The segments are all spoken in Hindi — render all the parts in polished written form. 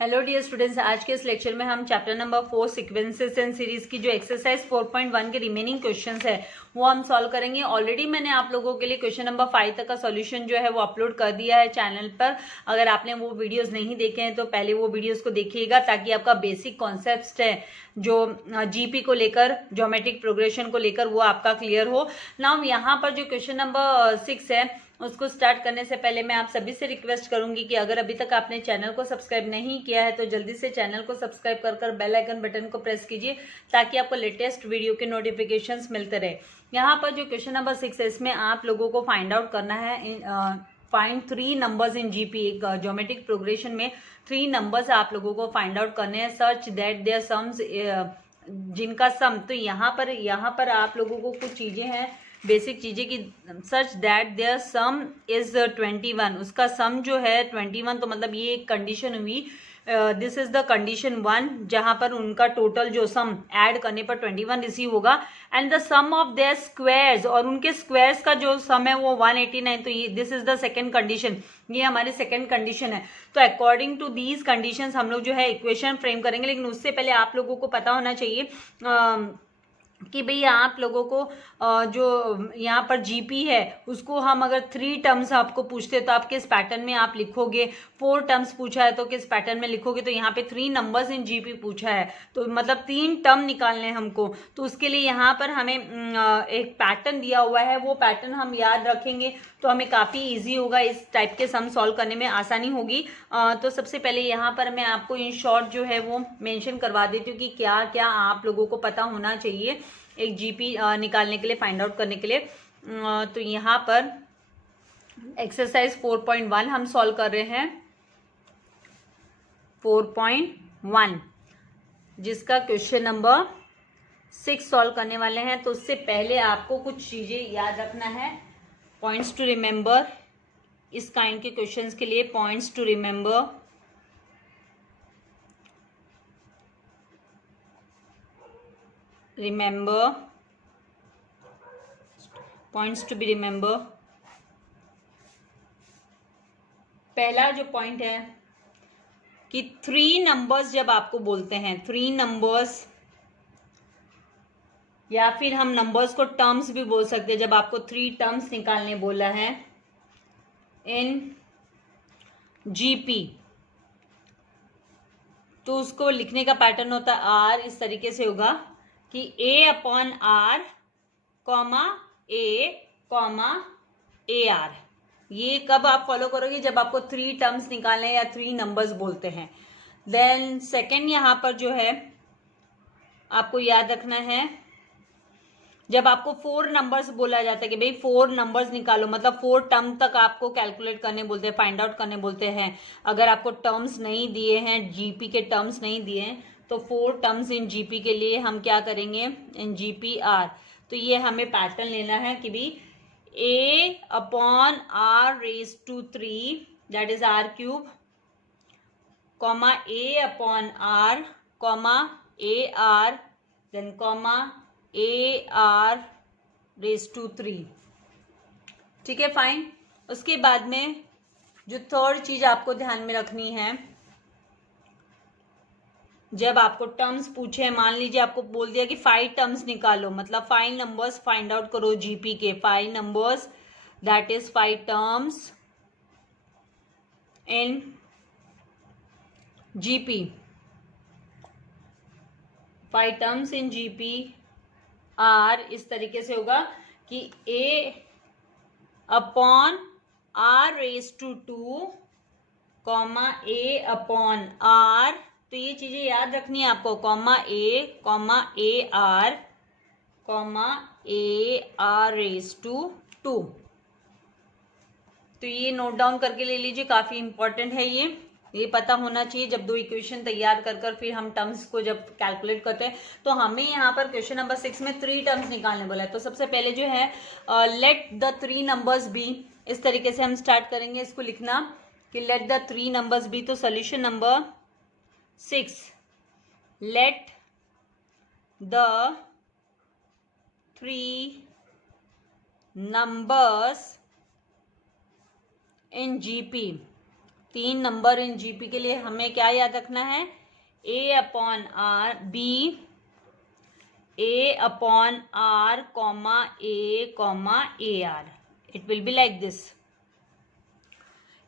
हेलो डियर स्टूडेंट्स, आज के इस लेक्चर में हम chapter number 4 sequences and series की जो एक्सरसाइज 4.1 के रिमेनिंग क्वेश्चंस है वो हम सॉल्व करेंगे। ऑलरेडी मैंने आप लोगों के लिए क्वेश्चन नंबर 5 तक का सॉल्यूशन जो है वो अपलोड कर दिया है चैनल पर। अगर आपने वो वीडियोस नहीं देखे हैं तो पहले वो वीडियोस को देखिएगा ताकि आपका बेसिक कॉन्सेप्ट है जो जीपी को लेकर, ज्योमेट्रिक प्रोग्रेशन को लेकर, वो आपका क्लियर हो। नाउ यहाँ पर जो क्वेश्चन नंबर 6 है उसको स्टार्ट करने से पहले मैं आप सभी से रिक्वेस्ट करूंगी कि अगर अभी तक आपने चैनल को सब्सक्राइब नहीं किया है तो जल्दी से चैनल को सब्सक्राइब कर बेल आइकन बटन को प्रेस कीजिए ताकि आपको लेटेस्ट वीडियो के नोटिफिकेशंस मिलते रहे। यहाँ पर जो क्वेश्चन नंबर 6 है इसमें आप लोगों को फाइंड आउट करना है फाइंड 3 नंबर्स इन जीपी। एक ज्योमेट्रिक प्रोग्रेशन में 3 नंबर्स आप लोगों को फाइंड आउट करने हैं सच दैट देयर सम्स, जिनका सम। तो यहाँ पर आप लोगों को कुछ चीजें हैं, बेसिक चीजें कि such that their sum is 21। उसका सम जो है 21, तो मतलब ये एक कंडीशन हुई। दिस इज द कंडीशन 1 जहां पर उनका टोटल जो सम ऐड करने पर 21 रिसीव होगा। And the sum of their squares, और उनके स्क्वायर्स का जो सम है वो 189। तो ये this is the second condition, ये हमारी सेकेंड कंडीशन है। तो अकॉर्डिंग टू दीज कंडीशंस हम लोग जो है इक्वेशन फ्रेम करेंगे। लेकिन उससे पहले आप लोगों को पता होना चाहिए कि भाई आप लोगों को जो यहाँ पर जीपी है उसको हम अगर 3 टर्म्स आपको पूछते तो आप किस पैटर्न में आप लिखोगे। 4 टर्म्स पूछा है तो किस पैटर्न में लिखोगे। तो यहाँ पे 3 नंबर्स इन जीपी पूछा है तो मतलब 3 टर्म निकालने हैं हमको। तो उसके लिए यहाँ पर हमें एक पैटर्न दिया हुआ है, वो पैटर्न हम याद रखेंगे तो हमें काफ़ी ईजी होगा, इस टाइप के सम सॉल्व करने में आसानी होगी। तो सबसे पहले यहाँ पर मैं आपको इन शॉर्ट जो है वो मेंशन करवा देती हूँ कि क्या क्या आप लोगों को पता होना चाहिए एक जीपी निकालने के लिए, फाइंड आउट करने के लिए। तो यहाँ पर एक्सरसाइज 4.1 हम सॉल्व कर रहे हैं। 4.1 जिसका क्वेश्चन नंबर 6 सॉल्व करने वाले हैं। तो उससे पहले आपको कुछ चीजें याद रखना है, पॉइंट्स टू रिमेंबर। इस काइंड के क्वेश्चंस के लिए points to remember, points to be remember. पहला जो पॉइंट है कि 3 नंबर्स जब आपको बोलते हैं, 3 नंबर्स, या फिर हम नंबर्स को टर्म्स भी बोल सकते हैं, जब आपको 3 टर्म्स निकालने बोला है इन जीपी तो उसको लिखने का पैटर्न होता है आर। इस तरीके से होगा कि A upon are comma A R. ये कब आप फॉलो करोगे, जब आपको 3 टर्म्स निकालने या 3 नंबर्स बोलते हैं। देन सेकेंड यहाँ पर जो है आपको याद रखना है, जब आपको 4 नंबर्स बोला जाता है कि भाई 4 नंबर्स निकालो, मतलब 4 टर्म तक आपको कैलकुलेट करने बोलते हैं, फाइंड आउट करने बोलते हैं। अगर आपको टर्म्स नहीं दिए हैं, जीपी के टर्म्स नहीं दिए हैं, तो 4 टर्म्स इन जीपी के लिए हम क्या करेंगे, इन जीपी आर। तो ये हमें पैटर्न लेना है कि भाई A upon R raise to 3 that is R cube, comma A upon are comma A R, then comma A R raise to 3। ठीक है, फाइन। उसके बाद में जो थर्ड चीज आपको ध्यान में रखनी है, जब आपको टर्म्स पूछे, मान लीजिए आपको बोल दिया कि 5 टर्म्स निकालो, मतलब 5 नंबर्स फाइंड आउट करो जीपी के, 5 numbers that is 5 terms in GP, 5 terms in GP R. इस तरीके से होगा कि A upon R raise to 2 comma A upon R. तो ये चीजें याद रखनी है आपको, comma A R raise to 2। तो ये नोट डाउन करके ले लीजिए, काफी इंपॉर्टेंट है ये पता होना चाहिए। जब 2 इक्वेशन तैयार कर फिर हम टर्म्स को जब कैलकुलेट करते हैं तो हमें यहाँ पर क्वेश्चन नंबर 6 में 3 टर्म्स निकालने बोला है। तो सबसे पहले जो है लेट द 3 नंबर्स बी, इस तरीके से हम स्टार्ट करेंगे इसको लिखना कि लेट द 3 नंबर्स बी। तो solution number 6, let the 3 numbers in GP. 3 number in GP के लिए हमें क्या याद रखना है, a upon r b, a upon are comma A r, it will be like this.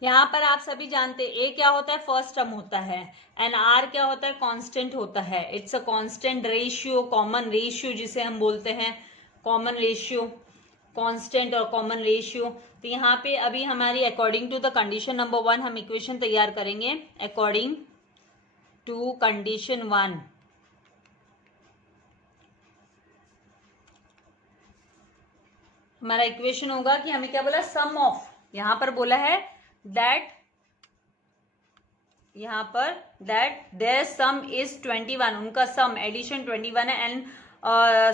यहाँ पर आप सभी जानते हैं ए क्या होता है, फर्स्ट टर्म होता है, एंड आर क्या होता है, कांस्टेंट होता है। It's a constant ratio, common ratio जिसे हम बोलते हैं, कॉमन रेशियो, कांस्टेंट और कॉमन रेशियो। तो यहाँ पे अभी हमारी according to the condition number 1 हम इक्वेशन तैयार करेंगे। अकॉर्डिंग टू कंडीशन 1 हमारा इक्वेशन होगा कि हमें क्या बोला, सम ऑफ, यहां पर बोला है दैट, यहां पर दैट देयर सम इज 21, उनका सम एडिशन 21 है, and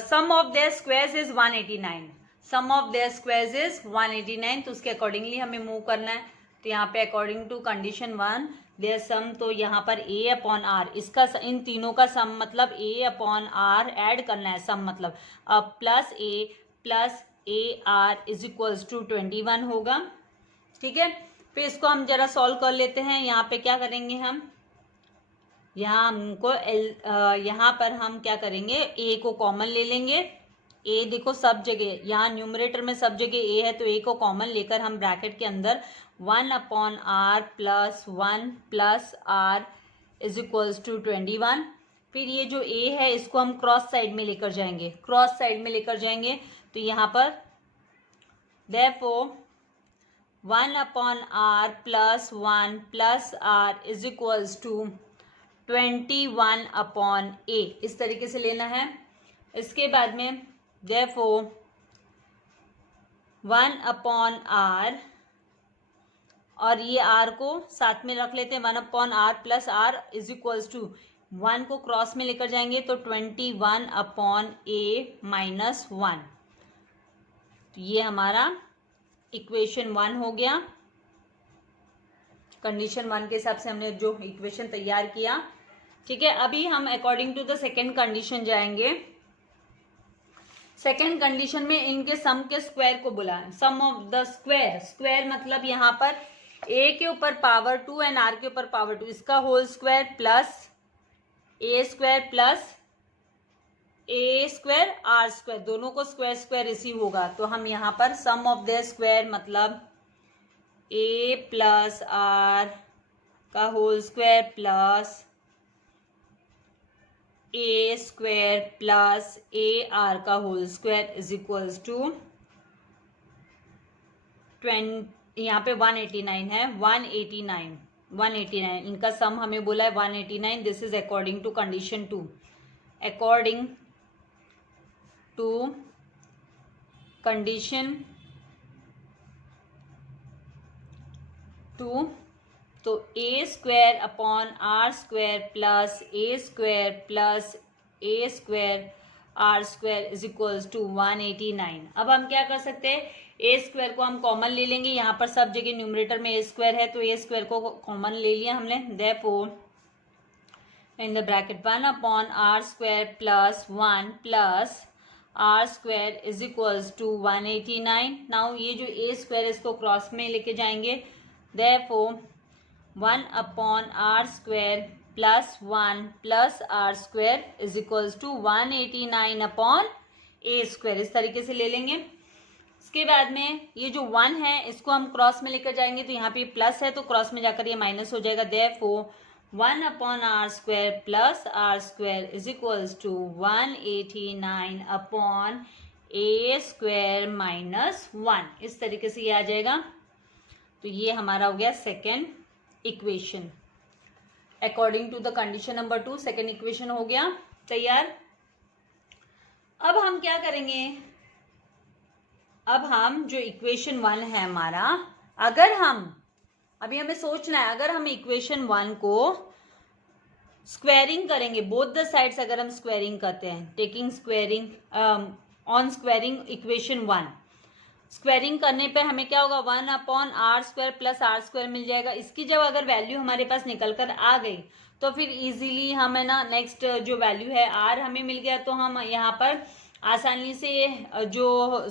sum of their squares is 189, sum of their squares is 189। तो उसके अकॉर्डिंगली हमें मूव करना है। तो यहाँ पे अकॉर्डिंग टू कंडीशन 1 देयर सम, तो यहाँ पर a अपॉन आर, इसका इन तीनों का सम मतलब a अपॉन आर ऐड करना है, सम मतलब अब plus A R is equals to 21 होगा। ठीक है, फिर इसको हम जरा सॉल्व कर लेते हैं। यहाँ पे क्या करेंगे हम, यहाँ हमको यहाँ पर हम क्या करेंगे, a को कॉमन ले लेंगे। a देखो सब जगह, यहाँ न्यूमरेटर में सब जगह a है, तो a को कॉमन लेकर हम ब्रैकेट के अंदर 1 upon are plus 1 plus are is equals to 21। फिर ये जो a है इसको हम क्रॉस साइड में लेकर जाएंगे, क्रॉस साइड में लेकर जाएंगे। तो यहाँ पर therefore 1 upon are plus 1 plus are is equals to 21 upon A, इस तरीके से लेना है। इसके बाद में therefore 1 अपॉन आर, और ये आर को साथ में रख लेते हैं, 1 upon are plus are is equals to 1 को क्रॉस में लेकर जाएंगे तो 21 अपॉन ए माइनस 1। तो ये हमारा इक्वेशन 1 हो गया। कंडीशन 1 के हिसाब से हमने जो इक्वेशन तैयार किया। ठीक है, अभी हम according to the second condition जाएंगे। सेकेंड कंडीशन में इनके सम के स्क्वायर को बोला है, sum of the square, square मतलब यहाँ पर a के ऊपर पावर 2 एंड r के ऊपर पावर 2, इसका whole square plus a square plus A square are square, दोनों को स्क्वायर स्क्वायर रिसीव होगा। तो हम यहाँ पर सम ऑफ देयर स्क्वायर मतलब ए प्लस आर का होल स्क्वायर प्लस ए स्क्वायर प्लस ए आर का whole square is equals to 20, यहाँ पे 189 है, 189 इनका सम हमें बोला है 189। This is according to condition 2, according to condition 2। तो A square upon are square plus A square plus A square are square is equals to 189। अब हम क्या कर सकते हैं, ए स्क्वायर को हम कॉमन ले लेंगे, यहाँ पर सब जगह न्यूमरेटर में ए स्क्वायर है तो ए स्क्वायर को कॉमन ले लिया हमने। Therefore in the bracket 1 upon are square plus 1 plus are square is equals to 189। Now ये जो ए स्क्वायर इसको क्रॉस में लेके जाएंगे, therefore 1 upon are square plus 1 plus are square is equals to 189 upon a square, इस तरीके से ले लेंगे। इसके बाद में ये जो 1 है इसको हम क्रॉस में लेकर जाएंगे, तो यहाँ पे प्लस है तो क्रॉस में जाकर ये माइनस हो जाएगा। Therefore 1 upon are square plus are square is equals to 189 upon a square minus 1, इस तरीके से ये आ जाएगा। तो ये हमारा हो गया second equation according to the condition number 2। Second equation हो गया तैयार। अब हम क्या करेंगे, अब हम जो इक्वेशन 1 है हमारा, अगर हम अभी हमें सोचना है, अगर हम इक्वेशन 1 को स्क्वायरिंग करेंगे, बोथ द साइड्स अगर हम स्क्वायरिंग करते हैं, taking squaring on squaring equation 1, squaring करने पे हमें क्या होगा, 1 upon are square plus are square मिल जाएगा। इसकी जब अगर वैल्यू हमारे पास निकल कर आ गई तो फिर इजीली हम है ना, नेक्स्ट जो वैल्यू है आर हमें मिल गया तो हम यहाँ पर आसानी से जो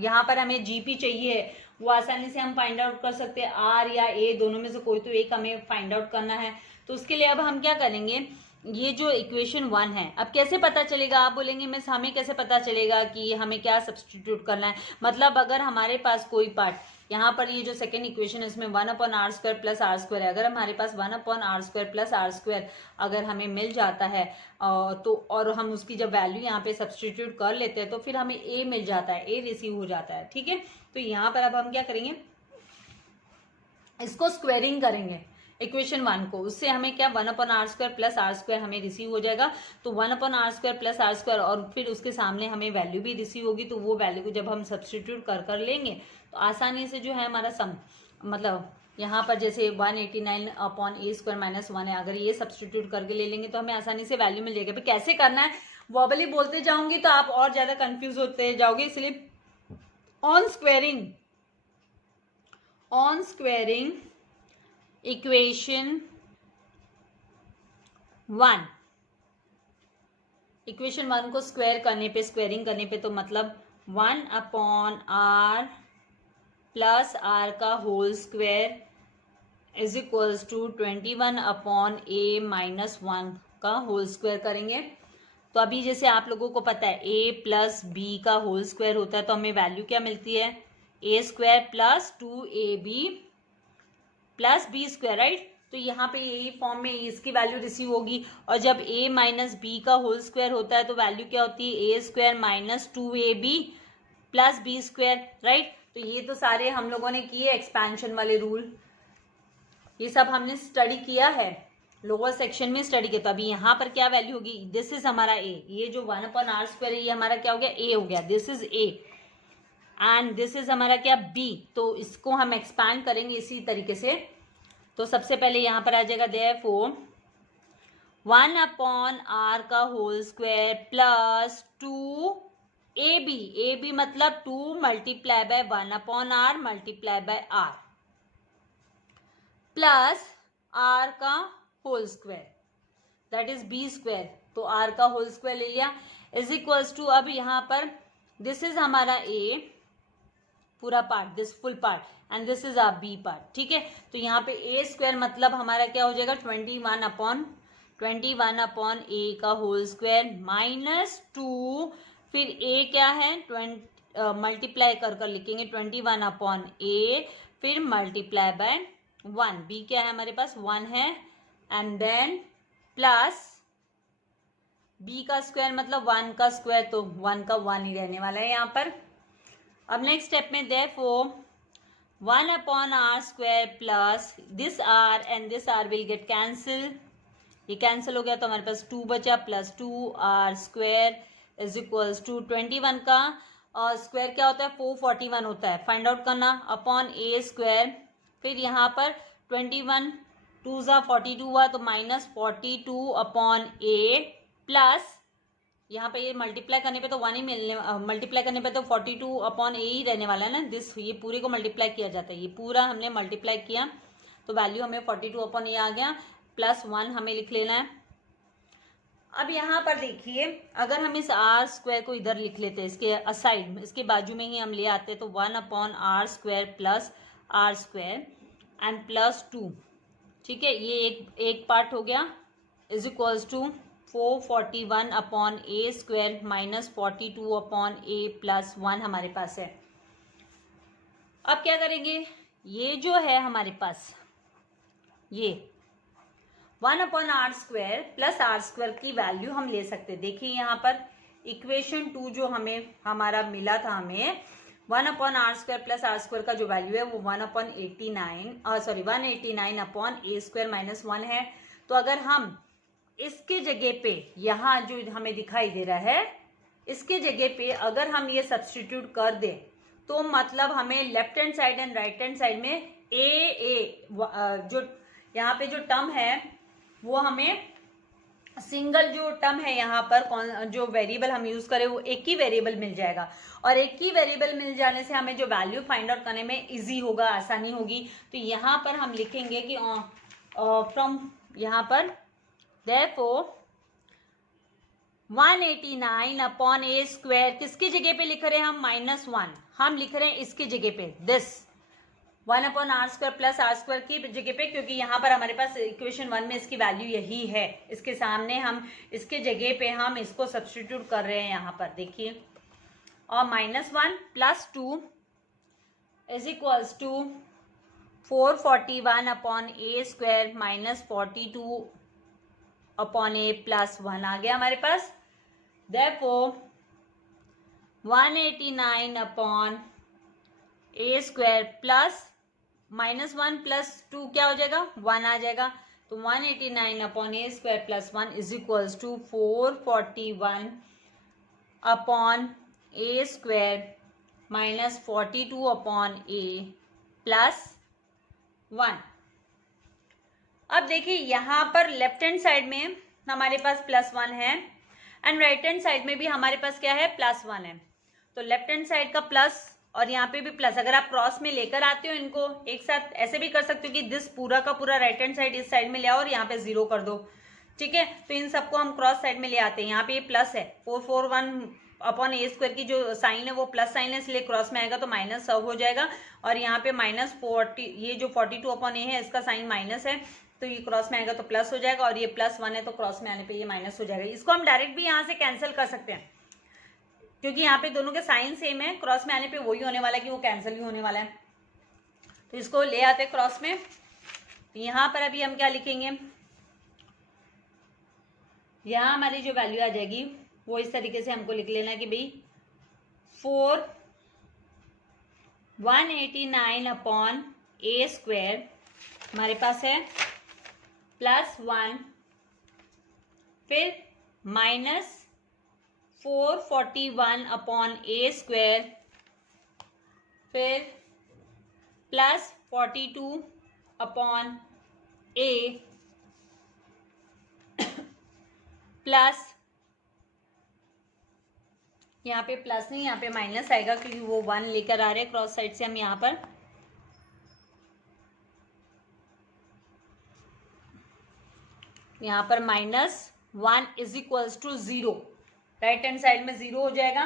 यहाँ पर हमें जीपी चाहिए वो आसानी से हम फाइंड आउट कर सकते हैं। आर या ए दोनों में से कोई तो एक हमें फाइंड आउट करना है। तो उसके लिए अब हम क्या करेंगे, ये जो इक्वेशन 1 है, अब कैसे पता चलेगा, आप बोलेंगे मिस हमें कैसे पता चलेगा कि हमें क्या सब्सटीट्यूट करना है। मतलब अगर हमारे पास कोई पार्ट, यहाँ पर ये जो सेकेंड इक्वेशन है इसमें 1/r² प्लस r² है, अगर हमारे पास 1/r² प्लस r² अगर हमें मिल जाता है तो और हम उसकी जब वैल्यू यहाँ पे सब्सटीट्यूट कर लेते हैं तो फिर हमें a मिल जाता है, a रिसीव हो जाता है। ठीक है, तो यहाँ पर अब हम क्या करेंगे, इसको स्क्वेयरिंग करेंगे इक्वेशन 1 को, उससे हमें क्या 1/r² प्लस r² हमें रिसीव हो जाएगा। तो 1/r² प्लस r² और फिर उसके सामने हमें वैल्यू भी रिसीव होगी, तो वो वैल्यू को जब हम सब्सटीट्यूट कर लेंगे तो आसानी से जो है हमारा सम, मतलब यहाँ पर जैसे 189/a² माइनस 1 है, अगर ये सब्सटीट्यूट करके ले लेंगे तो हमें आसानी से वैल्यू मिल जाएगी। कैसे करना है वर्बली बोलते जाऊंगी तो आप और ज्यादा कंफ्यूज होते जाओगे, इसलिए ऑन स्क्वेयरिंग इक्वेशन 1 को स्क्वेयरिंग करने पे तो मतलब 1/r प्लस r का whole square is equals to 21/a minus 1 का होल स्क्वेयर करेंगे। तो अभी जैसे आप लोगों को पता है a प्लस b का होल स्क्वेयर होता है, तो हमें वैल्यू क्या मिलती है, a² plus 2ab plus b², right. तो यहाँ पे यही फॉर्म में इसकी वैल्यू रिसीव होगी, और जब a माइनस बी का होल स्क्वायर होता है तो वैल्यू क्या होती है, a² minus 2ab plus b², right. तो ये तो सारे हम लोगों ने किए एक्सपेंशन वाले रूल, ये सब हमने स्टडी किया है, लोअर सेक्शन में स्टडी किया। तो अभी यहाँ पर क्या वैल्यू होगी, दिस इज हमारा a, ये जो 1/r² है ये हमारा क्या हो गया, a हो गया, this is a and this is हमारा क्या, b। तो इसको हम एक्सपैंड करेंगे इसी तरीके से। तो सबसे पहले यहाँ पर आ जाएगा देयरफॉर 1/r का होल स्क्वायर प्लस 2ab मतलब 2 multiply by 1/r multiply by r plus r का whole square that is b²। तो r का होल स्क्वायर ले लिया इज इक्वल्स टू, अब यहाँ पर दिस इज हमारा a पूरा part, this full part and this is our b part. ठीक है, तो यहाँ पे a² मतलब हमारा क्या हो जाएगा 21/a का होल स्क्वायर माइनस 2, फिर a क्या है मल्टीप्लाई कर लिखेंगे 21/a, फिर मल्टीप्लाई बाय 1, b क्या है हमारे पास 1 है, एंड देन प्लस b का स्क्वायर मतलब 1 का स्क्वायर, तो 1 का 1 ही रहने वाला है यहाँ पर। अब नेक्स्ट स्टेप में therefore 1/r² plus this r and this r will get cancel, ये कैंसिल हो गया तो हमारे पास 2 बचा plus 2r² is equals to 21 का स्क्वायर क्या होता है 441 होता है, फाइंड आउट करना अपॉन a², फिर यहाँ पर 21 2 42 हुआ तो माइनस 42/a प्लस यहाँ पे ये मल्टीप्लाई करने पे तो 1 ही मिलने, मल्टीप्लाई करने पे तो 42/a ही रहने वाला है ना, दिस ये पूरे को मल्टीप्लाई किया जाता है, ये पूरा हमने मल्टीप्लाई किया तो वैल्यू हमें 42/a आ गया, प्लस 1 हमें लिख लेना है। अब यहाँ पर देखिए अगर हम इस r² को इधर लिख लेते हैं, इसके असाइड, इसके बाजू में ही हम ले आते हैं, तो 1/r² plus r² and plus 2, ठीक है, ये एक पार्ट हो गया is equals to 441/a² minus 42/a plus 1 हमारे पास है। अब क्या करेंगे, ये जो है हमारे पास ये 1/r² प्लस r² की वैल्यू हम ले सकते हैं। देखिए यहाँ पर इक्वेशन 2 जो हमारा मिला था, हमें 1/r² प्लस r² का जो वैल्यू है वो 189/a² माइनस 1 है। तो अगर हम इसके जगह पे यहाँ जो हमें दिखाई दे रहा है, इसके जगह पे अगर हम ये सब्स्टिट्यूट कर दें तो मतलब हमें left hand side and right hand side में जो यहाँ पे जो टर्म है वो हमें सिंगल जो टर्म है यहाँ पर जो वेरिएबल हम यूज करें वो एक ही वेरिएबल मिल जाएगा, और एक ही वेरिएबल मिल जाने से हमें जो वैल्यू फाइंड आउट करने में इजी होगा, आसानी होगी। तो यहाँ पर हम लिखेंगे कि फ्रॉम यहाँ पर therefore 189/a² किसकी जगह पे लिख रहे हैं हम, -1, हम लिख रहे हैं इसकी जगह पे दिस 1/r² प्लस r² की जगह पे, क्योंकि यहाँ पर हमारे पास इक्वेशन 1 में इसकी वैल्यू यही है, इसके सामने हम इसके जगह पे हम इसको सब्स्टिट्यूट कर रहे हैं यहाँ पर, देखिए। और -1 + 2 is equals to 441/a² -42/a + 1 आ गया हमारे पास। Therefore 189/a² प्लस -1 + 2 क्या हो जाएगा, 1 आ जाएगा। तो 189/a² + 1 is equals to 441/a² -42/a + 1। अब देखिए यहाँ पर लेफ्ट हैंड साइड में हमारे पास +1 है एंड राइट हैंड साइड में भी हमारे पास क्या है, +1 है। तो लेफ्ट हैंड साइड का प्लस और यहाँ पे भी प्लस, अगर आप क्रॉस में लेकर आते हो इनको एक साथ, ऐसे भी कर सकते हो कि दिस पूरा का पूरा राइट हैंड साइड इस साइड में ले आओ और यहाँ पे 0 कर दो, ठीक है। तो इन सबको हम क्रॉस साइड में ले आते हैं। यहाँ पे ये प्लस है, 441/a² की जो साइन है वो प्लस साइन है, इसलिए क्रॉस में आएगा तो माइनस सब हो जाएगा। और यहाँ पे -40, ये जो 42/a है इसका साइन माइनस है, तो ये क्रॉस में आएगा तो प्लस हो जाएगा। और ये +1 है तो क्रॉस में आने पे ये माइनस हो जाएगा। इसको हम डायरेक्ट भी यहाँ से कैंसिल कर सकते हैं, क्योंकि यहाँ पे दोनों के साइन सेम है, क्रॉस में आने पे वही होने वाला है कि वो कैंसिल ही होने वाला है। तो इसको ले आते हैं क्रॉस में। तो यहाँ पर अभी हम क्या लिखेंगे, यहाँ हमारी जो वैल्यू आ जाएगी वो इस तरीके से हमको लिख लेना कि भाई 189/a² हमारे पास है +1, फिर -441/a², फिर +42/a प्लस, यहाँ पे प्लस नहीं, यहाँ पे माइनस आएगा क्योंकि वो 1 लेकर आ रहे हैं क्रॉस साइड से हम यहाँ पर। यहाँ पर -1 is equals to 0, right hand side में 0 हो जाएगा।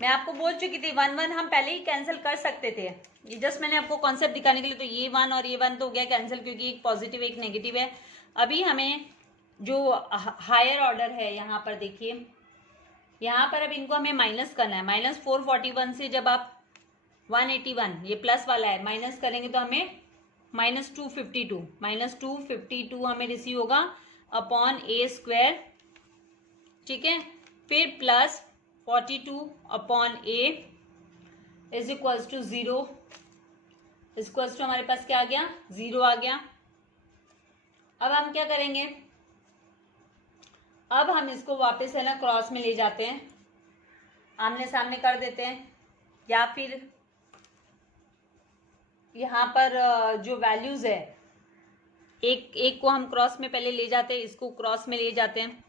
मैं आपको बोल चुकी थी 1 हम पहले ही कैंसिल कर सकते थे, ये जस्ट मैंने आपको कॉन्सेप्ट दिखाने के लिए। तो ये 1 और ये 1 तो हो गया कैंसिल, क्योंकि एक पॉजिटिव एक नेगेटिव है। अभी हमें जो हायर ऑर्डर है यहाँ पर देखिए, यहाँ पर अब इनको हमें माइनस करना है। -441 से जब आप 181, ये प्लस वाला है, माइनस करेंगे तो हमें -252 हमें रिसीव होगा /a², ठीक है। फिर +42/a is equals to 0, equals to हमारे पास क्या आ गया, 0 आ गया। अब हम क्या करेंगे, अब हम इसको वापस है ना क्रॉस में ले जाते हैं, आमने सामने कर देते हैं, या फिर यहाँ पर जो वैल्यूज है एक को हम क्रॉस में पहले ले जाते हैं, इसको क्रॉस में ले जाते हैं।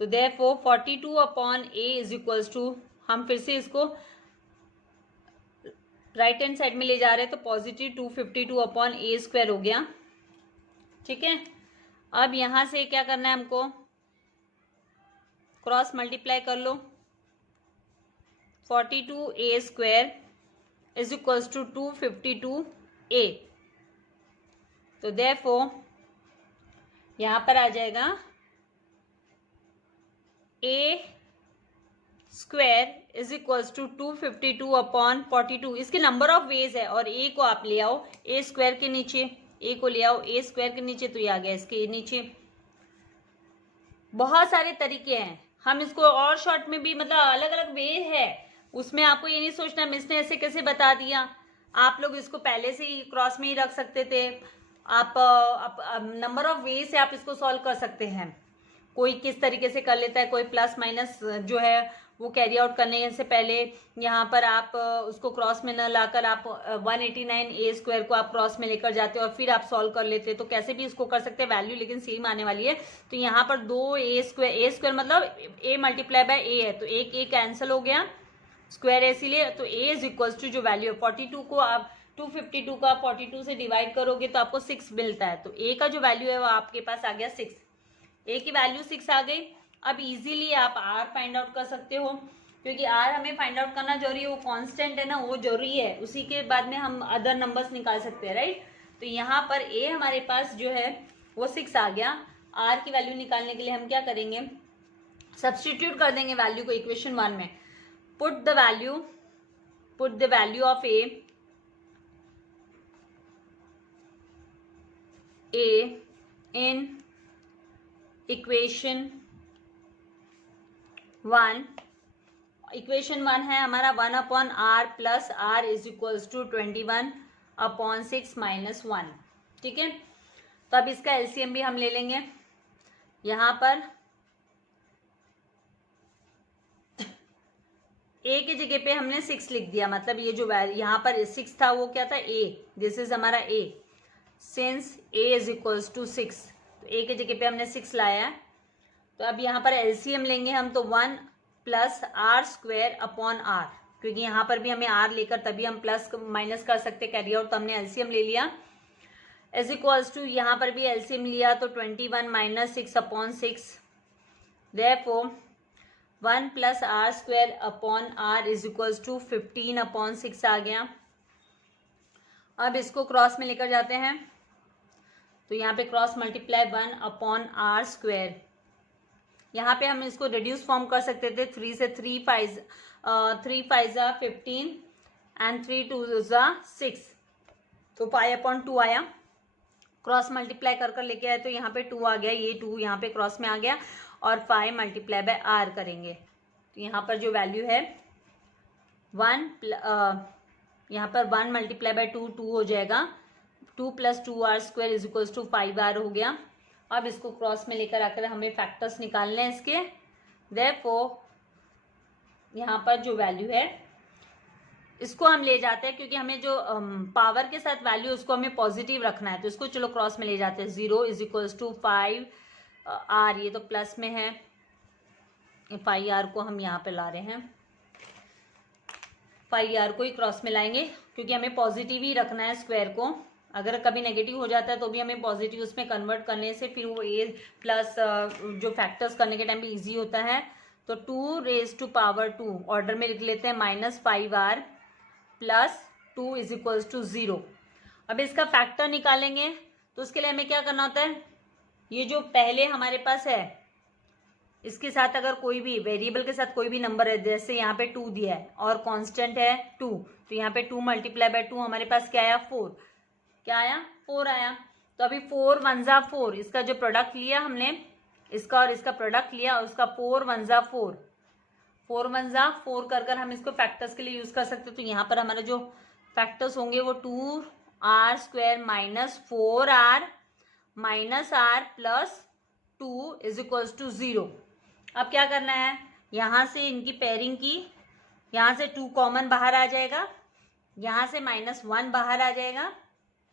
तो therefore 42/a is equals to, हम फिर से इसको राइट हैंड साइड में ले जा रहे हैं, तो पॉजिटिव 252/a² हो गया, ठीक है। अब यहाँ से क्या करना है हमको, क्रॉस मल्टीप्लाई कर लो, 42a² is equals to 252a। तो देयरफॉर यहाँ पर आ जाएगा a² इज इक्वल्स टू 252/42। इसके नंबर ऑफ वेज है, और a को आप ले आओ a² के नीचे, a को ले आओ a² के नीचे, तो ये आ गया इसके नीचे। बहुत सारे तरीके हैं, हम इसको और शॉर्ट में भी, मतलब अलग अलग वे है, उसमें आपको ये नहीं सोचना मिस ने ऐसे कैसे बता दिया। आप लोग इसको पहले से ही क्रॉस में ही रख सकते थे। आप नंबर ऑफ वे से आप इसको सॉल्व कर सकते हैं। कोई किस तरीके से कर लेता है, कोई प्लस माइनस जो है वो कैरी आउट करने से पहले यहाँ पर आप उसको क्रॉस में न लाकर आप 189a² को आप क्रॉस में लेकर जाते हो और फिर आप सॉल्व कर लेते, तो कैसे भी इसको कर सकते हैं, वैल्यू लेकिन सेम आने वाली है। तो यहाँ पर 2a² मतलब a × a है, तो एक a कैंसिल हो गया, स्क्वायर है इसीलिए। तो a इज इक्वल्स टू जो वैल्यू है 42 को आप 252 का 42 से डिवाइड करोगे तो आपको 6 मिलता है। तो a का जो वैल्यू है वो आपके पास आ गया 6, a की वैल्यू 6 आ गई। अब इजीली आप r फाइंड आउट कर सकते हो। क्योंकि आर हमें फाइंड आउट करना जरूरी है, वो कांस्टेंट है ना, वो जरूरी है, उसी के बाद में हम अदर नंबर्स निकाल सकते हैं, राइट। तो यहाँ पर ए हमारे पास जो है वो 6 आ गया। आर की वैल्यू निकालने के लिए हम क्या करेंगे, सब्सटीट्यूट कर देंगे वैल्यू को इक्वेशन 1 में। Put the value of a in equation 1। Equation 1 है हमारा 1/r plus r is equals to 21/6 minus 1। ठीक है, तो अब इसका एलसीएम भी हम ले लेंगे। यहाँ पर a की जगह पे हमने 6 लिख दिया, मतलब ये जो यहाँ पर 6 था वो क्या था, a, दिस इज हमारा a, since a is equals to 6, तो a की जगह पे हमने 6 लाया है। तो अब यहाँ पर एलसीएम लेंगे हम, तो 1 plus are square upon r, क्योंकि यहाँ पर भी हमें आर लेकर तभी हम प्लस माइनस कर सकते कैरी आउट, तो हमने एलसीएम ले लिया। इज इक्वल्स टू यहाँ पर भी एलसीएम लिया तो 21 minus 6 upon 6, therefore 1 plus are square upon are is equals to 15/6 आ गया। अब इसको क्रॉस में लेकर जाते हैं, तो यहाँ पे क्रॉस मल्टीप्लाई 1/r स्क्वायर, यहाँ पे हम इसको रिड्यूस फॉर्म कर सकते थे, 3 से 3 5 15 एंड 3 2 6, तो 5/2 आया। क्रॉस मल्टीप्लाई कर लेके आए तो यहाँ पे 2 आ गया, ये 2 यहाँ पे क्रॉस में आ गया, और 5 मल्टीप्लाई बाय r करेंगे, तो यहाँ पर जो वैल्यू है 1 यहाँ पर 1 मल्टीप्लाई बाय 2 2 हो जाएगा, 2 plus 2r square is equals to 5r हो गया। अब इसको क्रॉस में लेकर आकर हमें फैक्टर्स निकालने हैं इसके, देयरफॉर यहाँ पर जो वैल्यू है इसको हम ले जाते हैं, क्योंकि हमें जो पावर के साथ वैल्यू उसको हमें पॉजिटिव रखना है, तो इसको चलो क्रॉस में ले जाते हैं। 0 इज इक्वल्स टू 5r, ये तो प्लस में है, 5r को हम यहाँ पे ला रहे हैं, 5r को ही क्रॉस में लाएंगे, क्योंकि हमें पॉजिटिव ही रखना है स्क्वायर को। अगर कभी नेगेटिव हो जाता है तो भी हमें पॉजिटिव उसमें कन्वर्ट करने से फिर वो ए प्लस जो फैक्टर्स करने के टाइम पे इजी होता है। तो 2 रेज टू पावर 2 ऑर्डर में लिख लेते हैं, -5r plus 2 is equals to 0। अब इसका फैक्टर निकालेंगे तो उसके लिए हमें क्या करना होता है, ये जो पहले हमारे पास है इसके साथ अगर कोई भी वेरिएबल के साथ कोई भी नंबर है, जैसे यहाँ पे 2 दिया है और कांस्टेंट है 2, तो यहाँ पे 2 मल्टीप्लाई बाय 2 हमारे पास क्या आया, 4, क्या आया, 4 आया। तो अभी 4 1 जा 4, इसका जो प्रोडक्ट लिया हमने, इसका और इसका प्रोडक्ट लिया, और उसका 4 1 जा 4, 4 1 जा 4 कर हम इसको फैक्टर्स के लिए यूज कर सकते हैं। तो यहाँ पर हमारे जो फैक्टर्स होंगे वो 2r square minus 4r minus r plus 2 is equals to 0। अब क्या करना है, यहाँ से इनकी पेयरिंग की, यहाँ से 2 कॉमन बाहर आ जाएगा, यहाँ से -1 बाहर आ जाएगा,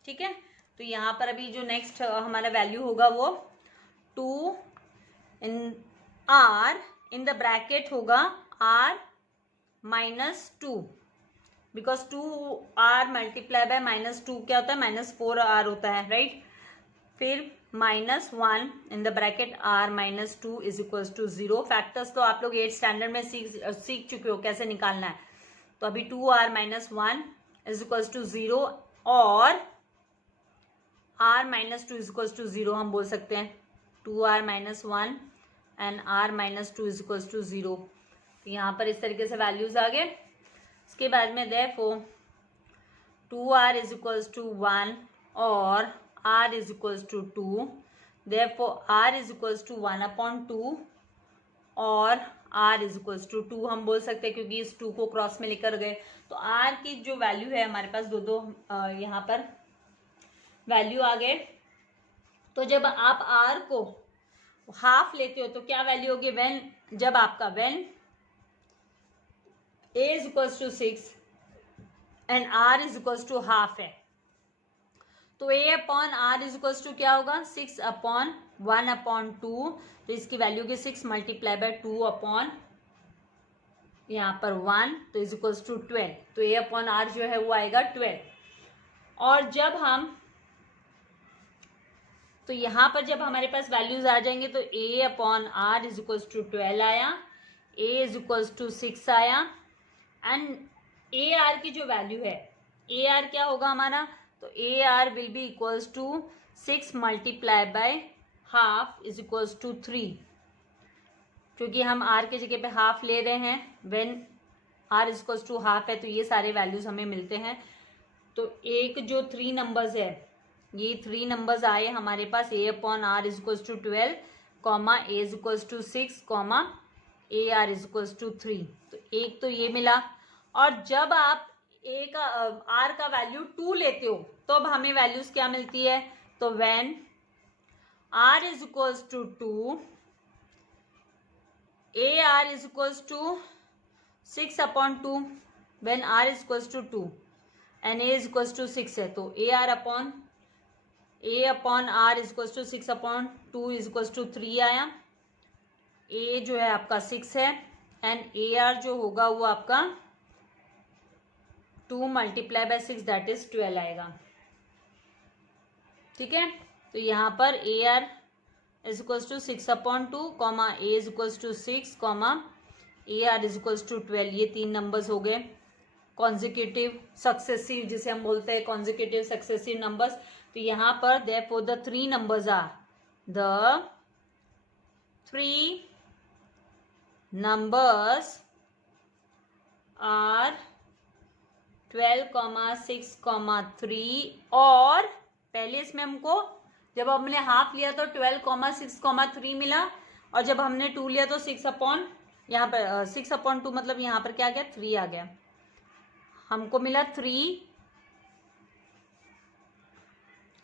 ठीक है। तो यहाँ पर अभी जो नेक्स्ट हमारा वैल्यू होगा वो 2 इन r इन द ब्रैकेट होगा r -2, because 2r multiply by -2 क्या होता है, -4r होता है, राइट। फिर -1 in the bracket r -2 is equals to 0। Factors तो आप लोग 8th स्टैंडर्ड में सीख चुके हो कैसे निकालना है। तो अभी 2r -1 इज इक्वल्स टू 0 और r -2 इज इक्वल्स टू 0 हम बोल सकते हैं, 2r -1 and r -2 is equals to 0। तो यहाँ पर इस तरीके से वैल्यूज आ गए। इसके बाद में therefore 2r is equals to 1 और r is equals to 2, therefore r is equals to 1/2 और r इज इक्वल्स टू 2 हम बोल सकते हैं, क्योंकि इस 2 को क्रॉस में लेकर गए। तो r की जो वैल्यू है हमारे पास दो यहाँ पर वैल्यू आ गए। तो जब आप r को हाफ लेते हो तो क्या वैल्यू होगी, जब आपका a is equals to 6 and r is equals to half है, तो a/r इज इक्वल्स टू क्या होगा, 6/1/2। तो इसकी वैल्यू की 6 मल्टीप्लाई बाय 2 अपॉन यहाँ पर 1, तो इज इक्वल्स टू 12। तो a/r जो है वो आएगा 12। और जब हम तो यहाँ पर जब हमारे पास वैल्यूज आ जाएंगे तो a/r इज इक्वल्स टू 12 आया, a इज इक्वल्स टू 6 आया। एंड ए आर की जो वैल्यू है, ए आर क्या होगा हमारा, तो a r will be equals to 6 multiply by half is equals to 3, क्योंकि हम आर की जगह पे हाफ ले रहे हैं। When are is equals to half है तो ये सारे वैल्यूज हमें मिलते हैं। तो एक जो 3 नंबर्स है, ये 3 नंबर्स आए हमारे पास, A upon are is equals to 12 comma A is equals to 6 comma A R is equals to 3। तो एक तो ये मिला। और जब आप ए का आर का वैल्यू 2 लेते हो तो अब हमें वैल्यूज क्या मिलती है, तो when are is equals to 2 A are is equals to 6 upon 2, when are is equals to 2 and A is equals to 6 है, तो A upon are is equals to 6 upon 2 is equals to 3 आया। ए जो है आपका 6 है एंड ए आर जो होगा वो आपका 2 मल्टीप्लाई बाय 6 दैट इज 12 आएगा। ठीक है, तो यहाँ पर a are is equals to 6 upon 2 comma A is equals to 6 comma A R is equals to 12, ये 3 नंबर्स हो गए कॉन्जिक्यूटिव सक्सेसिव, जिसे हम बोलते हैं कॉन्जिक्यूटिव सक्सेसिव नंबर्स। तो यहाँ पर therefore the 3 numbers are, the 3 numbers are 12, 6, 3 और पहले इसमें हमको जब हमने हाफ लिया तो 12, 6, 3 मिला, और जब हमने 2 लिया तो 6 अपॉन, यहाँ पर 6 अपॉन 2 मतलब यहाँ पर क्या आ गया, 3 आ गया। हमको मिला 3,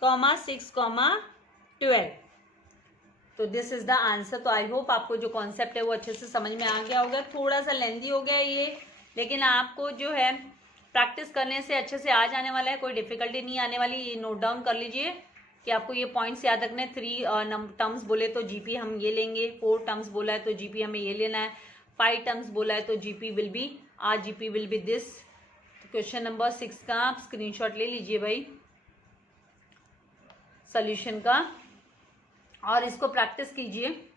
6, 12। तो दिस इज द आंसर। तो आई होप आपको जो कॉन्सेप्ट है वो अच्छे से समझ में आ गया होगा। थोड़ा सा लेंदी हो गया ये, लेकिन आपको जो है प्रैक्टिस करने से अच्छे से आ जाने वाला है, कोई डिफिकल्टी नहीं आने वाली। ये नोट डाउन कर लीजिए कि आपको ये पॉइंट्स याद रखने। 3 टर्म्स बोले तो जीपी हम ये लेंगे, 4 टर्म्स बोला है तो जीपी हमें ये लेना है, 5 टर्म्स बोला है तो GP will be this. Question number 6 का आप स्क्रीनशॉट ले लीजिए भाई सोल्यूशन का, और इसको प्रैक्टिस कीजिए।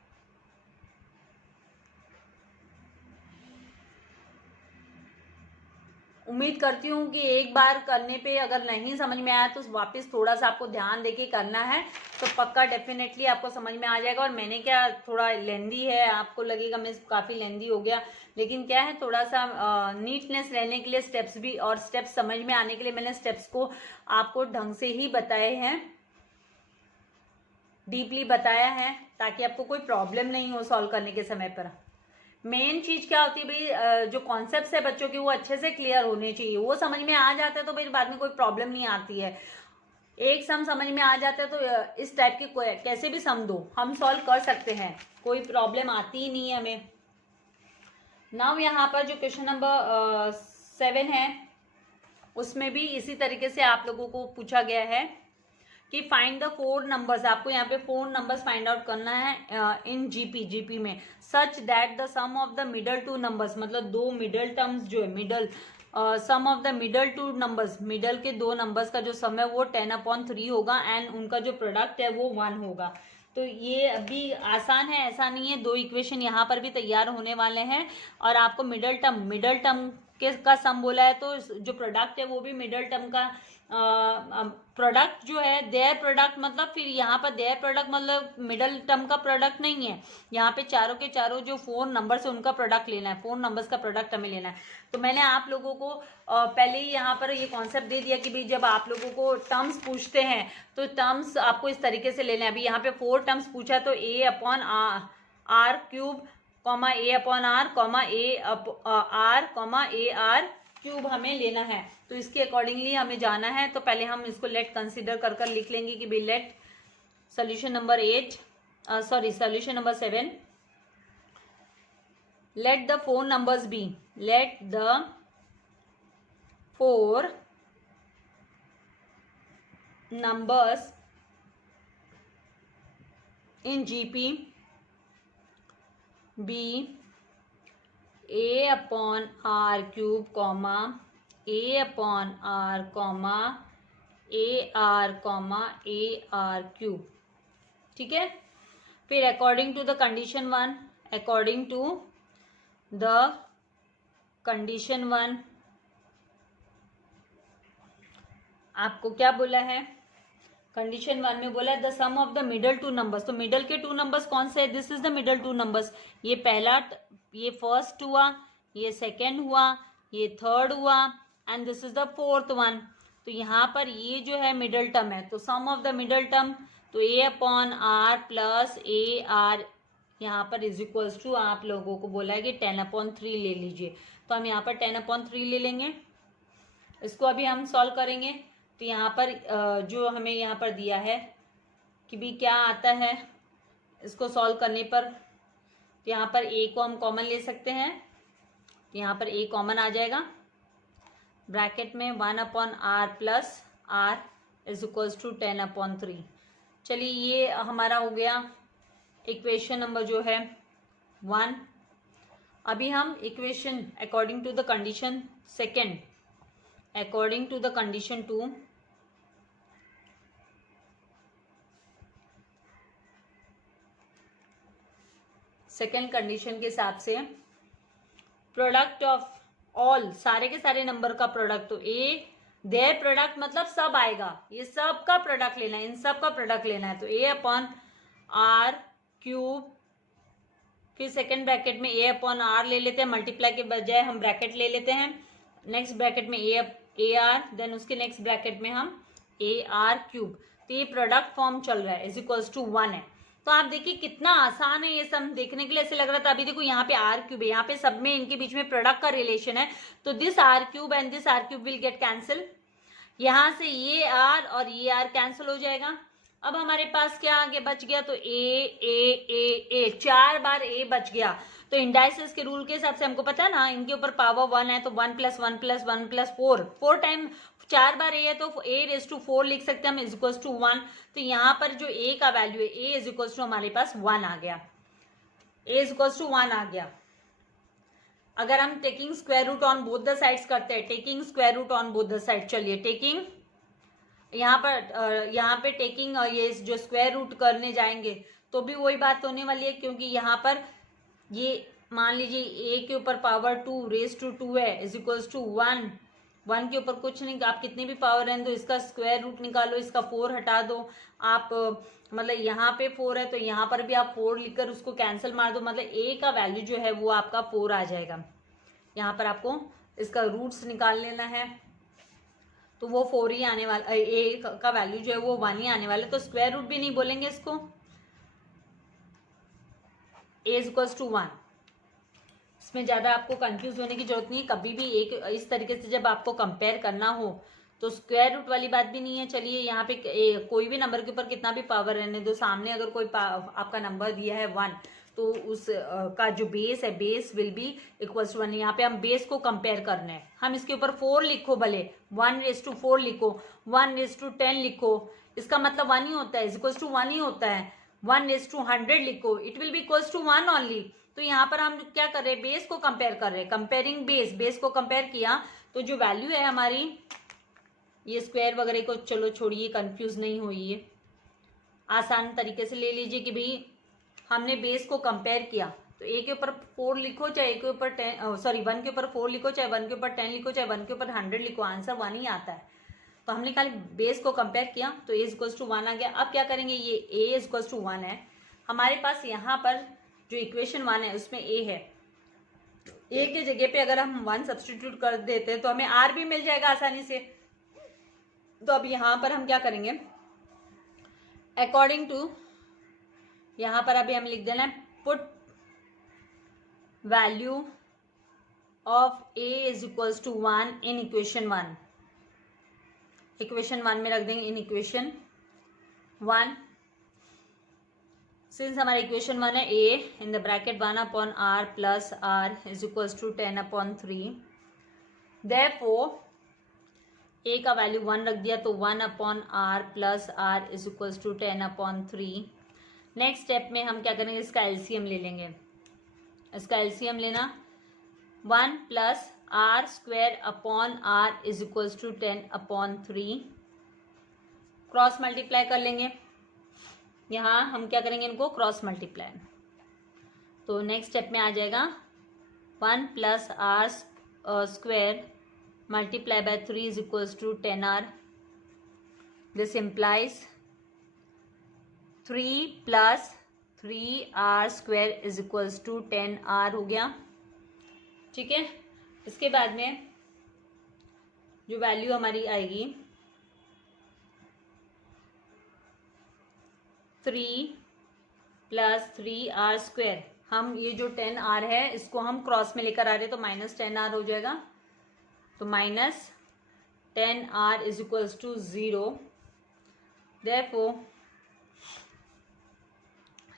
उम्मीद करती हूँ कि एक बार करने पे अगर नहीं समझ में आया तो वापस थोड़ा सा आपको ध्यान देके करना है, तो पक्का डेफिनेटली आपको समझ में आ जाएगा। और मैंने क्या थोड़ा लेंदी है, आपको लगेगा मैं काफ़ी लेंदी हो गया, लेकिन क्या है थोड़ा सा नीटनेस रहने के लिए स्टेप्स भी, और स्टेप्स समझ में आने के लिए मैंने स्टेप्स को आपको ढंग से ही बताए हैं, डीपली बताया है, ताकि आपको कोई प्रॉब्लम नहीं हो सॉल्व करने के समय पर। मेन चीज क्या होती है भाई, जो कॉन्सेप्ट्स है बच्चों के वो अच्छे से क्लियर होने चाहिए। वो समझ में आ जाता है तो फिर बाद में कोई प्रॉब्लम नहीं आती है। एक सम समझ में आ जाता है तो इस टाइप के कैसे भी सम दो हम सॉल्व कर सकते हैं, कोई प्रॉब्लम आती ही नहीं है हमें। नाउ यहाँ पर जो क्वेश्चन नंबर 7 है उसमें भी इसी तरीके से आप लोगों को पूछा गया है कि फाइंड द 4 नंबर्स। आपको यहाँ पे 4 नंबर्स फाइंड आउट करना है इन जीपी में, such that the sum of the middle 2 numbers, मतलब 2 मिडल टर्म्स जो है, middle sum of the middle 2 numbers, middle के 2 नंबर्स का जो सम है वो 10/3 होगा एंड उनका जो प्रोडक्ट है वो 1 होगा। तो ये अभी आसान है, ऐसा नहीं है। 2 इक्वेशन यहाँ पर भी तैयार होने वाले हैं, और आपको मिडल टर्म का सम बोला है तो जो प्रोडक्ट है वो भी मिडल टर्म का प्रोडक्ट जो है, देयर प्रोडक्ट, मतलब फिर यहाँ पर देयर प्रोडक्ट मतलब मिडल टर्म का प्रोडक्ट नहीं है, यहाँ पे चारों के चारों जो 4 नंबर्स है उनका प्रोडक्ट लेना है, 4 नंबर्स का प्रोडक्ट हमें लेना है। तो मैंने आप लोगों को पहले ही यहाँ पर ये कॉन्सेप्ट दे दिया कि भाई जब आप लोगों को टर्म्स पूछते हैं तो टर्म्स आपको इस तरीके से लेना है। अभी यहाँ पे 4 टर्म्स पूछा तो a/r³ comma a/r comma a/r comma a/r cube हमें लेना है, तो इसके अकॉर्डिंगली हमें जाना है। तो पहले हम इसको लेट कंसीडर कर लिख लेंगे कि भाई let solution number 7, let the 4 numbers be, let the 4 numbers in GP be a/r³ comma a/r comma ar/ar³। ठीक है, फिर according to the condition 1, according to the condition 1, आपको क्या बोला है, कंडीशन 1 में बोला the sum of the middle two numbers. तो मिडल के टू नंबर्स कौन से है, this is the middle two numbers. ये पहला, ये फर्स्ट हुआ, ये सेकेंड हुआ, ये थर्ड हुआ, and this is the fourth one. तो यहाँ पर ये जो है मिडल टर्म है, तो sum of the middle term, तो A upon are plus A R यहाँ पर इज इक्वल्स टू, आप लोगों को बोला है कि 10/3 ले लीजिए। तो हम यहाँ पर 10/3 ले लेंगे, इसको अभी हम सॉल्व करेंगे। तो यहाँ पर जो हमें यहाँ पर दिया है कि भी क्या आता है, इसको सॉल्व करने पर, तो यहाँ पर ए को हम कॉमन ले सकते हैं, तो यहाँ पर ए कॉमन आ जाएगा, ब्रैकेट में 1/r plus r is equals to 10/3। चलिए ये हमारा हो गया इक्वेशन नंबर जो है 1। अभी हम equation according to the condition second, according to the condition 2, second condition के हिसाब से प्रोडक्ट ऑफ ऑल, सारे के सारे नंबर का प्रोडक्ट, तो ए देयर प्रोडक्ट मतलब सब आएगा, ये सब का प्रोडक्ट लेना है, इन सब का प्रोडक्ट लेना है। तो ए अपॉन आर क्यूब, फिर सेकेंड ब्रैकेट में ए अपॉन आर ले लेते हैं, मल्टीप्लाई के बजाय हम ब्रैकेट ले लेते हैं, नेक्स्ट ब्रैकेट में ए आर, देन उसके नेक्स्ट ब्रैकेट में हम ए आर क्यूब। तो ये प्रोडक्ट फॉर्म चल रहा है, इज इक्वल्स टू 1 है। तो आप देखिए कितना आसान है ये सब, देखने के लिए ऐसे लग रहा था। अभी देखो यहाँ पे आर क्यूब है, यहाँ पे सब में इनके बीच में प्रोडक्ट का रिलेशन है, तो this r cube and this r cube will get cancel, यहाँ से ये आर और ये आर कैंसिल हो जाएगा। अब हमारे पास क्या आगे बच गया, तो ए 4 बार ए बच गया। तो इंडाइसिस के रूल के हिसाब से हमको पता है ना, इनके ऊपर पावर 1 है, तो 1 + 1 + 1 + 4 टाइम 4 बार ए है, तो a⁴ लिख सकते हैं हम, इज इक्वल्स टू 1। तो यहाँ पर जो a का वैल्यू है, a इज इक्वल्स टू हमारे पास 1 आ गया, a इज इक्वल्स टू 1 आ गया। अगर हम taking square root on both the sides करते हैं, taking square root on both the side, चलिए टेकिंग, यहाँ पे टेकिंग ये जो स्क्वायर रूट करने जाएंगे तो भी वही बात होने वाली है, क्योंकि यहाँ पर ये मान लीजिए a के ऊपर पावर 2 है, इज इक्वल्स टू 1 के ऊपर कुछ नहीं, आप कितनी भी पावर रहने दो, इसका स्क्वायर रूट निकालो, इसका 4 हटा दो आप, मतलब यहाँ पे 4 है तो यहाँ पर भी आप 4 लिखकर उसको कैंसिल मार दो, मतलब a का वैल्यू जो है वो आपका 4 आ जाएगा। यहाँ पर आपको इसका रूट्स निकाल लेना है, तो वो 4 ही आने वाला, a का वैल्यू जो है वो 1 ही आने वाला, तो स्क्वायर रूट भी नहीं बोलेंगे इसको, a इज इक्वल्स टू 1। इसमें ज़्यादा आपको कंफ्यूज होने की जरूरत नहीं है, कभी भी एक इस तरीके से जब आपको कंपेयर करना हो तो स्क्वायर रूट वाली बात भी नहीं है। चलिए यहाँ पे कोई भी नंबर के ऊपर कितना भी पावर रहने दो, सामने अगर कोई आपका नंबर दिया है 1, तो उस का जो बेस है, base will be equals to 1। यहाँ पे हम बेस को कंपेयर करना है, हम इसके ऊपर 4 लिखो, भले 1:4 लिखो, 1:10 लिखो, इसका मतलब 1 ही होता है, इक्वल्स टू 1 ही होता है। 1:100 लिखो, it will be equals to 1 only. तो यहाँ पर हम क्या कर रहे हैं, बेस को कंपेयर कर रहे हैं, कंपेयरिंग बेस को कंपेयर किया, तो जो वैल्यू है हमारी, ये स्क्वायर वगैरह को चलो छोड़िए, कंफ्यूज नहीं होइए, आसान तरीके से ले लीजिए कि भाई हमने बेस को कंपेयर किया, तो a के ऊपर 4 लिखो, चाहे a के ऊपर 1 के ऊपर 4 लिखो, चाहे 1 के ऊपर 10 लिखो, चाहे 1 के ऊपर 100 लिखो, आंसर 1 ही आता है। तो हमने खाली बेस को कंपेयर किया, तो a इक्वल्स टू 1 आ गया। अब क्या करेंगे, ये a इक्वल्स टू 1 है हमारे पास, यहाँ पर जो इक्वेशन 1 है उसमें a है, a के जगह पे अगर हम 1 सब्सटीट्यूट कर देते हैं तो हमें r भी मिल जाएगा आसानी से। तो अब यहाँ पर हम क्या करेंगे, अकॉर्डिंग टू, यहाँ पर अभी हम लिख देना है put value of a is equals to 1 in equation 1, equation 1 में रख देंगे इन इक्वेशन 1। सिंस हमारा इक्वेशन 1 है, a in the bracket 1/r plus r is equals to 10/3, therefore a का वैल्यू 1 रख दिया, तो 1/r plus r is equals to 10/3। Next step में हम क्या करेंगे, इसका एलसीएम ले लेंगे, इसका एलसीएम लेना 1 + r² is equals to 10/3, cross multiply कर लेंगे, यहाँ हम क्या करेंगे, इनको क्रॉस मल्टीप्लाई, तो नेक्स्ट स्टेप में आ जाएगा 1 plus are square multiply by 3 is equals to 10r. This implies 3 plus 3r square is equals to 10r हो गया. ठीक है. इसके बाद में जो वैल्यू हमारी आएगी 3 प्लस 3r स्क्वायर, हम ये जो 10r है इसको हम क्रॉस में लेकर आ रहे हैं तो माइनस 10r हो जाएगा. तो minus 10r is equals to 0. Therefore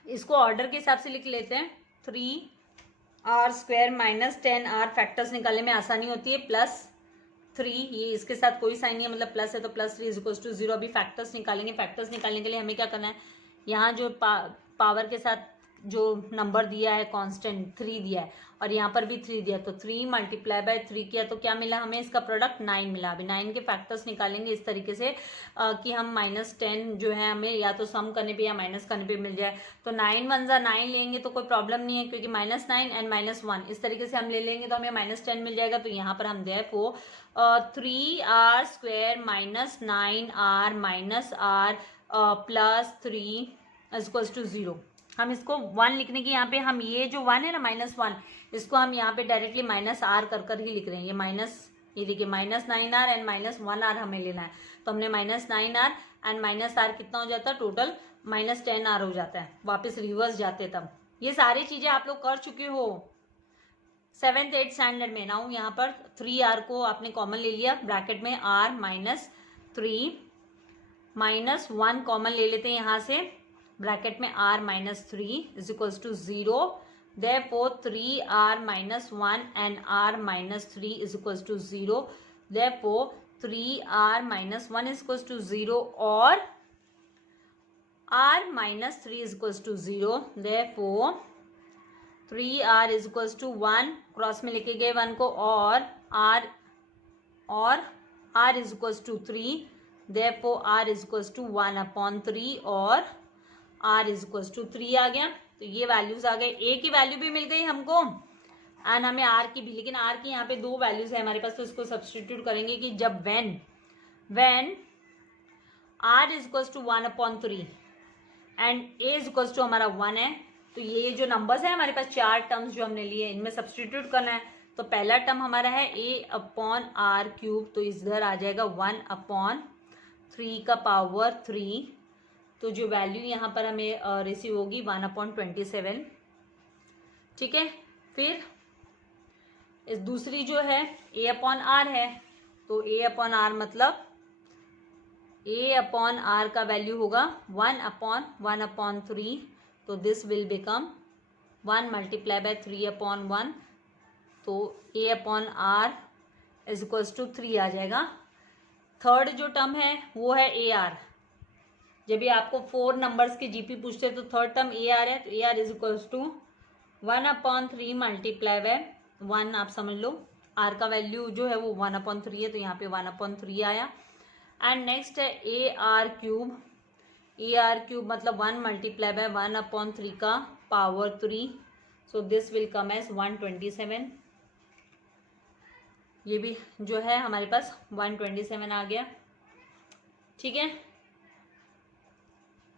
इसको ऑर्डर के हिसाब से लिख लेते हैं. 3r square minus 10r, factors निकालने में आसानी होती है. प्लस 3, ये इसके साथ कोई साइन नहीं है, मतलब प्लस है तो प्लस 3 इज इक्वल्स टू 0. अभी फैक्टर्स निकालेंगे. फैक्टर्स निकालने के लिए हमें क्या करना है, यहाँ जो पावर के साथ जो नंबर दिया है कांस्टेंट 3 दिया है और यहाँ पर भी 3 दिया, तो 3 मल्टीप्लाई बाय 3 किया तो क्या मिला हमें, इसका प्रोडक्ट 9 मिला. अभी 9 के फैक्टर्स निकालेंगे इस तरीके से कि हम -10 जो है हमें या तो सम करने पे या माइनस करने पे मिल जाए. तो 9 1 जा 9 लेंगे तो कोई प्रॉब्लम नहीं है, क्योंकि -9 एंड -1 इस तरीके से हम ले लेंगे तो हमें -10 मिल जाएगा. तो यहाँ पर हम therefore 3r square minus 9r minus r plus 3 equals to 0. हम इसको 1 लिखने की यहाँ पे हम ये जो 1 है ना -1, इसको हम यहाँ पे डायरेक्टली -r कर ही लिख रहे हैं. ये माइनस, ये देखिए -9r एंड -1r हमें लेना है. तो हमने -9r एंड -r कितना हो जाता है, टोटल -10r हो जाता है. वापस रिवर्स जाते तब. ये सारी चीजें आप लोग कर चुके हो 7th 8th स्टैंडर्ड में. नाउ यहाँ पर 3r को आपने कॉमन ले लिया, ब्रैकेट में r -3 -1 कॉमन ले लेते हैं यहाँ से, ब्रैकेट में r -3 is equals to 0. Therefore 3r -1 and r -3 is equals to 0. Therefore 3r -1 is equals to 0 और r -3 is equals to 0. Therefore 3r is equals to 1, cross में लेके गए 1 को, और r is equals to 3. Therefore r is equals to 1/3 और r इज इक्वल्स टू 3 आ गया. तो ये वैल्यूज आ गए. a की वैल्यू भी मिल गई हमको एंड हमें r की भी, लेकिन r की यहाँ पे 2 वैल्यूज है हमारे पास, तो इसको सब्सटीट्यूट करेंगे कि जब when r is equals to 1/3 and a is equals to हमारा 1 है, तो ये जो नंबर्स है हमारे पास 4 टर्म्स जो हमने लिए इनमें सब्सटीट्यूट करना है. तो पहला टर्म हमारा है a/r³, तो इधर आ जाएगा 1/3 का पावर 3. तो जो वैल्यू यहाँ पर हमें रिसीव होगी 1/27. ठीक है. फिर इस दूसरी जो है a/r है, तो a/r मतलब a/r का वैल्यू होगा 1/1/3. तो this will become 1 multiply by 3/1. तो a/r इज इक्वल्स टू 3 आ जाएगा. थर्ड जो टर्म है वो है ar. जब भी आपको 4 नंबर्स के जीपी पूछते हैं तो थर्ड टर्म ar है, तो ar is equals to 1/3 multiply by 1. आप समझ लो r का वैल्यू जो है वो 1/3 है, तो यहाँ पे 1/3 आया. एंड नेक्स्ट है ar³ मतलब 1 मल्टीप्लाई बाय 1/3 का power 3. So this will come as 127. ये भी जो है हमारे पास 127 आ गया. ठीक है.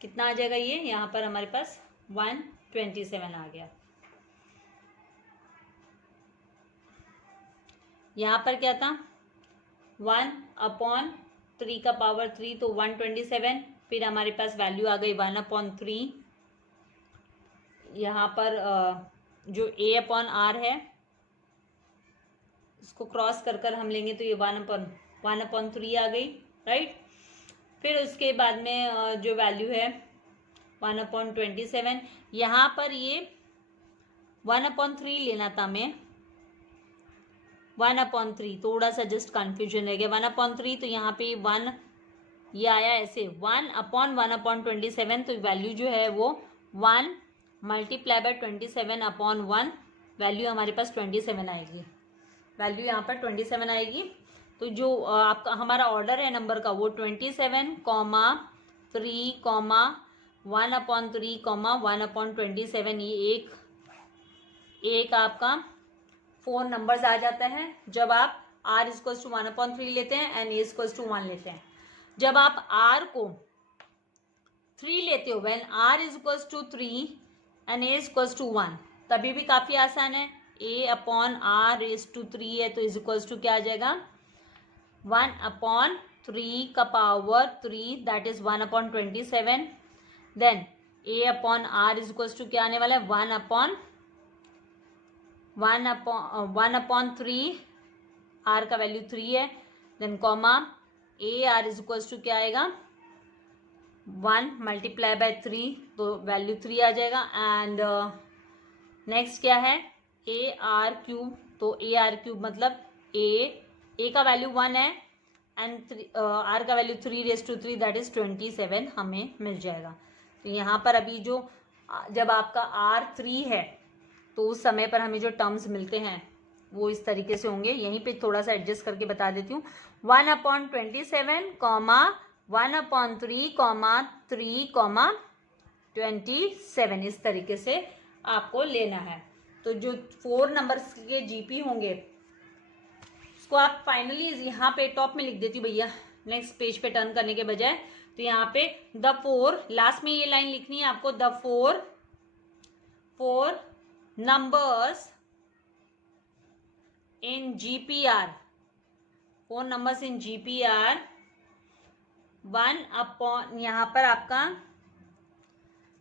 कितना आ जाएगा ये, यहाँ पर हमारे पास 127 आ गया. यहाँ पर क्या था 1/3 का पावर 3, तो 127. फिर हमारे पास वैल्यू आ गई 1/3. यहाँ पर जो a/r है इसको क्रॉस कर हम लेंगे तो ये 1/3 आ गई, राइट. फिर उसके बाद में जो वैल्यू है 1/27. यहाँ पर ये 1/3 लेना था हमें, 1/3 थोड़ा सा जस्ट कंफ्यूजन रह गया. 1/3 तो यहाँ पे 1 ये आया ऐसे 1/1/27. तो वैल्यू जो है वो 1 मल्टीप्लाई बाय 27/1. वैल्यू हमारे पास 27 आएगी. वैल्यू यहाँ पर 27 आएगी. तो जो आपका हमारा ऑर्डर है नंबर का वो 27, 3, 1/3, 1/27. ये एक आपका 4 नंबर्स आ जाते हैं जब आप r इक्वल्स टू 1/3 लेते हैं एंड a इक्वल्स टू 1 लेते हैं। जब आप r को 3 लेते हो, when r equals to 3 and a equals to 1, तभी भी काफी आसान है। a/r⁻³ है तो इज इक्वल्स टू क्या आ जाएगा 1/3 का power 3 that is 1/27। Then a/r is equals to क्या आने वाला है 1/3, r का वैल्यू 3 है। Then comma ar is equals to क्या आएगा 1 मल्टीप्लाई बाय 3 तो वैल्यू 3 आ जाएगा। एंड नेक्स्ट क्या है ar³ तो ar³ मतलब a का वैल्यू 1 है एंड r का वैल्यू 3⁻³ दैट इज 27 हमें मिल जाएगा। तो यहाँ पर अभी जो जब आपका r 3 है तो उस समय पर हमें जो टर्म्स मिलते हैं वो इस तरीके से होंगे। यहीं पे थोड़ा सा एडजस्ट करके बता देती हूँ 1/27, 1/3, 3, 27 इस तरीके से आपको लेना है। तो जो 4 नंबर्स के जीपी होंगे उसको आप फाइनली यहाँ पे टॉप में लिख देती हूँ भैया, नेक्स्ट पेज पे टर्न करने के बजाय। तो यहाँ पे द 4 लास्ट में ये लाइन लिखनी है आपको, the 4 numbers in GPR, 4 numbers in GPR 1/, यहाँ पर आपका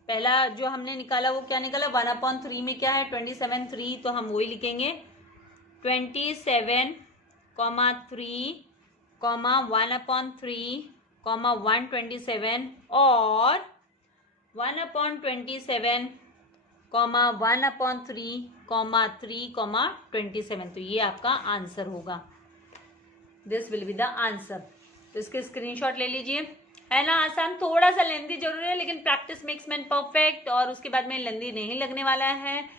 पहला जो हमने निकाला वो क्या निकाला 1/3 में क्या है 27 3 तो हम वही लिखेंगे 27, 3, 1/3, 127 और 1/27, 1/3, 3, तो ये आपका आंसर होगा। This will be the answer. तो इसके स्क्रीनशॉट ले लीजिए, है ना आसान, थोड़ा सा लेंदी जरूर है लेकिन प्रैक्टिस मेक्स मैन परफेक्ट, और उसके बाद में लेंदी नहीं लगने वाला है,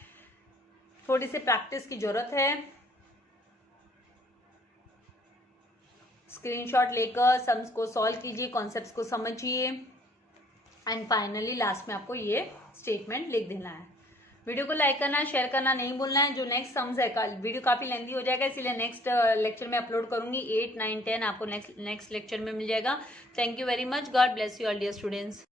थोड़ी सी प्रैक्टिस की जरूरत है। स्क्रीनशॉट लेकर सम्स को सॉल्व कीजिए, कॉन्सेप्ट्स को समझिए एंड फाइनली लास्ट में आपको ये स्टेटमेंट लिख देना है। वीडियो को लाइक करना, शेयर करना नहीं भूलना है। जो नेक्स्ट सम्स है, कल वीडियो काफ़ी लेंदी हो जाएगा इसीलिए नेक्स्ट लेक्चर में अपलोड करूंगी। 8, 9, 10 आपको नेक्स्ट लेक्चर में मिल जाएगा। Thank you very much, God bless you all dear students.